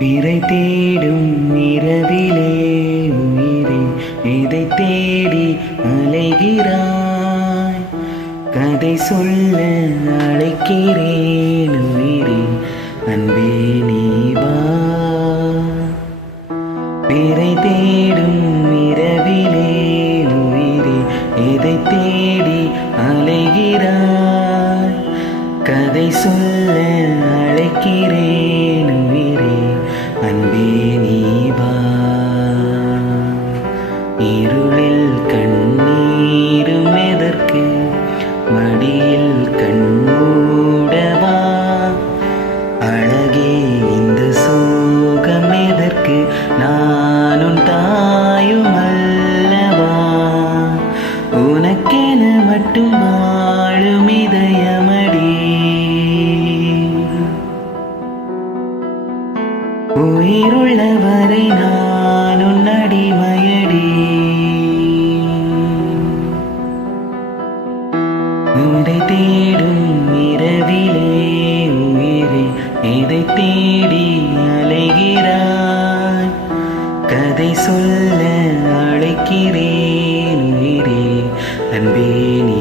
பிறை தேடும் இரவிலே உயிரே இதை தேடி அலைகிறாய். கதை சொல்ல அழைக்கிறேன் உயிரே அன்பே நீ வா. பிறை தேடும் இரவிலே உயிரே இதை தேடி அலைகிறாய். கதை சொல்ல அழைக்கிறேன் உயிரே அன்பே நீ வா. இருளில் கண்ணீரும் எதற்கு, மடியில் கண்மூடவா. அழகே இந்த சோகம் எதற்கு, நான் உன் தாயும் அல்லவா. உனக்கென மட்டும் வாழும் இதயமடி, உயிருள்ளவரை நான் உன் அடிமையடி. உன்னை தேடும் இரவிலே உயிரே இதை தேடி அலைகிறாய். கதை சொல்ல அழைக்கிறேன் உயிரே அன்பே நீ